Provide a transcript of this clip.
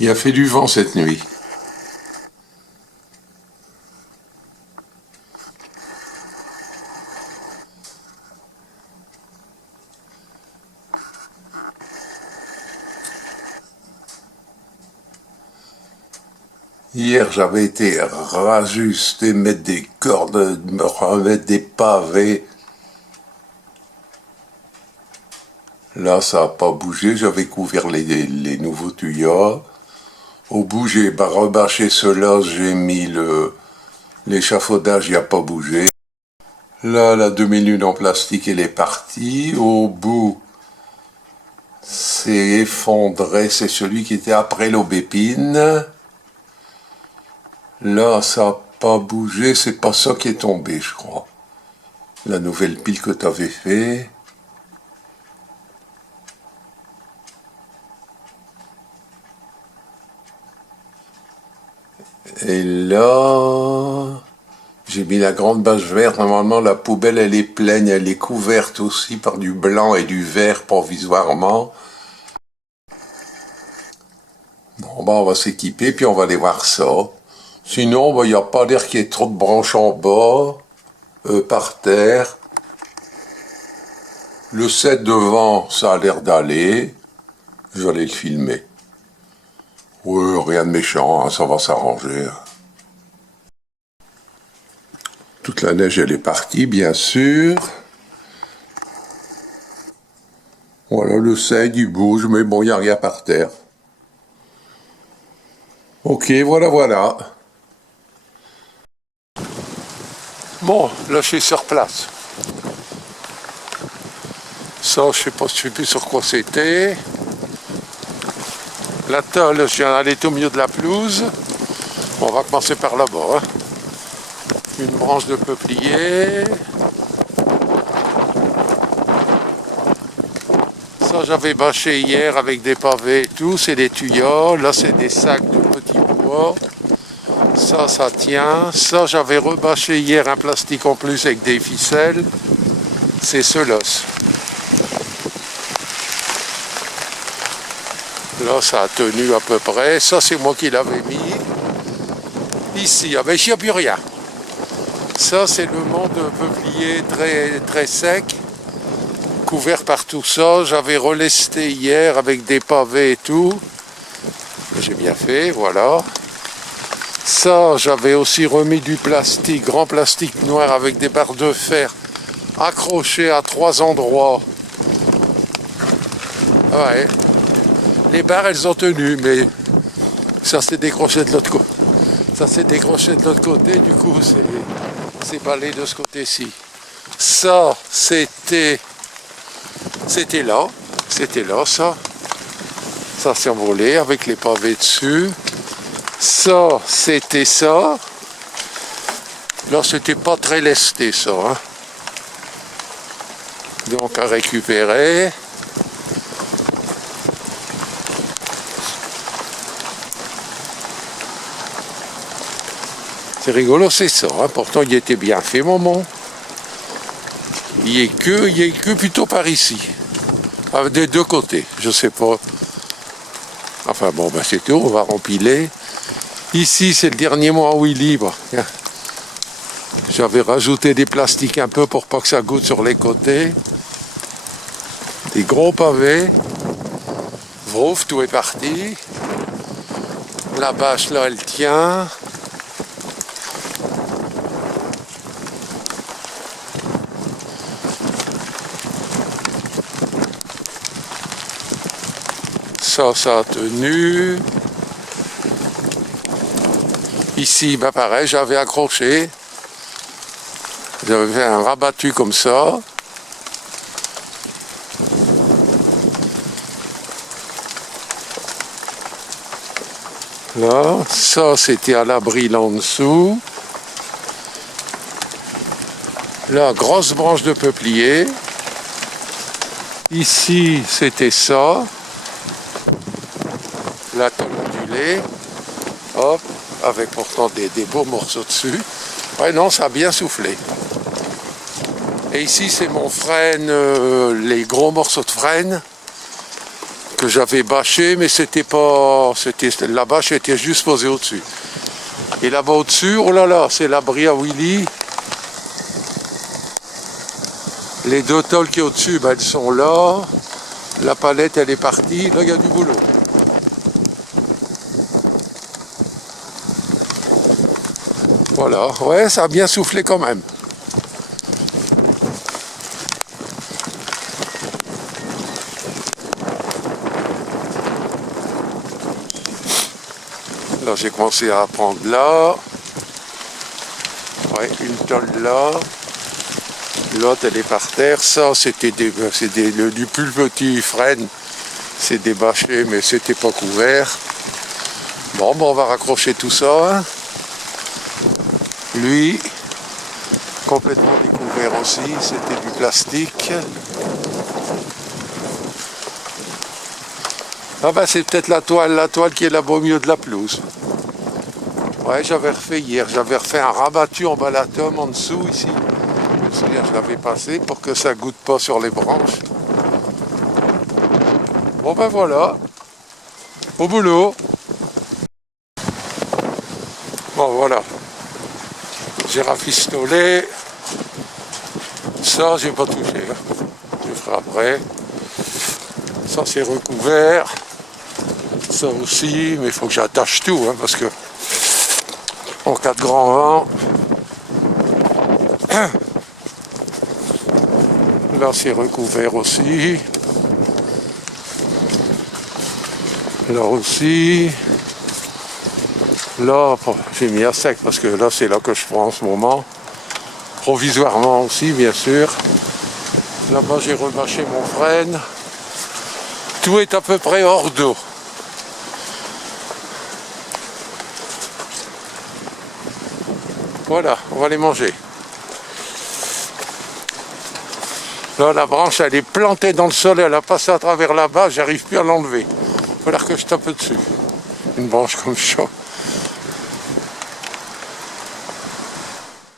Il a fait du vent cette nuit. Hier, j'avais été rajuster, mettre des cordes, me remettre des pavés. Là, ça n'a pas bougé. J'avais couvert les nouveaux tuyaux. Au bout, j'ai rebâché cela. J'ai mis l'échafaudage, il n'a pas bougé. Là, la demi-lune en plastique, elle est partie. Au bout, c'est effondré. C'est celui qui était après l'aubépine. Là, ça n'a pas bougé, c'est pas ça qui est tombé, je crois. La nouvelle pile que tu avais fait. Et là, j'ai mis la grande bâche verte. Normalement, la poubelle, elle est pleine, elle est couverte aussi par du blanc et du vert provisoirement. Bon, ben, on va s'équiper, puis on va aller voir ça. Sinon, il n'y a pas l'air qu'il y ait trop de branches en bas, par terre. Le set devant, ça a l'air d'aller. Je vais aller le filmer. Ouais, rien de méchant, hein, ça va s'arranger. Toute la neige, elle est partie, bien sûr. Voilà, le set, il bouge, mais bon, il n'y a rien par terre. Ok, voilà. Bon, là, je suis sur place. Ça, je sais plus sur quoi c'était. La tôle, je viens d'aller au milieu de la pelouse. Bon, on va commencer par là-bas. Hein. Une branche de peuplier. Ça, j'avais bâché hier avec des pavés et tout. C'est des tuyaux. Là, c'est des sacs de petits bois. Ça tient. Ça, j'avais rebâché hier un plastique en plus avec des ficelles. C'est ceux-là. Là, ça a tenu à peu près. Ça, c'est moi qui l'avais mis. Ici, ah ben, il n'y a plus rien. Ça, c'est le mont de peuplier très, très sec, couvert par tout ça. J'avais relesté hier avec des pavés et tout. J'ai bien fait, voilà. Ça, j'avais aussi remis du plastique, grand plastique noir avec des barres de fer accrochées à 3 endroits. Ouais. Les barres, elles ont tenu, mais ça s'est décroché de l'autre côté. Ça s'est décroché de l'autre côté, du coup, c'est balayé de ce côté-ci. Ça, c'était là, ça. Ça s'est envolé avec les pavés dessus. Ça, c'était ça. Là, c'était pas très lesté, ça. Hein. Donc, à récupérer. C'est rigolo, c'est ça. Hein. Pourtant, il était bien fait, maman. Il est que plutôt par ici. Des deux côtés, je sais pas. Enfin bon, ben c'est tout, on va rempiler. Ici, c'est le dernier mois où il est libre. J'avais rajouté des plastiques un peu pour pas que ça goûte sur les côtés. Des gros pavés. Vrouf, tout est parti. La bâche là, elle tient. Ça a tenu. Ici, ben pareil, j'avais accroché. J'avais fait un rabattu comme ça. Là, ça c'était à l'abri là en dessous. Là, grosse branche de peuplier. Ici, c'était ça. La tôle ondulée, hop, avec pourtant des beaux morceaux dessus. Ouais, non, ça a bien soufflé. Et ici, c'est mon frêne, les gros morceaux de frêne que j'avais bâché, mais c'était pas... la bâche était juste posée au-dessus. Et là-bas au-dessus, oh là là, c'est l'abri à Willy. Les deux tôles qui est au-dessus, ben, elles sont là. La palette, elle est partie. Là, il y a du boulot. Voilà, ouais, ça a bien soufflé quand même. Là, j'ai commencé à prendre là. Ouais, une tôle là. L'autre, elle est par terre. Ça, c'était du plus petit frêne. C'est débâché, mais c'était pas couvert. Bon, on va raccrocher tout ça. Hein. Lui, complètement découvert aussi. C'était du plastique. Ah ben, c'est peut-être la toile qui est là-bas au milieu de la pelouse. Ouais, j'avais refait hier. J'avais refait un rabattu en balatum en dessous, ici. Je l'avais passé pour que ça goûte pas sur les branches. Bon ben voilà, au boulot. Bon voilà, j'ai rafistolé. Ça j'ai pas touché, hein. Je ferai après. Ça c'est recouvert. Ça aussi, mais il faut que j'attache tout, hein, parce que en cas de grand vent. Là c'est recouvert aussi. Là aussi. Là, j'ai mis à sec parce que là c'est là que je prends en ce moment. Provisoirement aussi, bien sûr. Là-bas j'ai rebâché mon frêne. Tout est à peu près hors d'eau. Voilà, on va les manger. Là, la branche, elle est plantée dans le sol, elle a passé à travers là-bas, j'arrive plus à l'enlever. Il va falloir que je tape dessus. Une branche comme ça.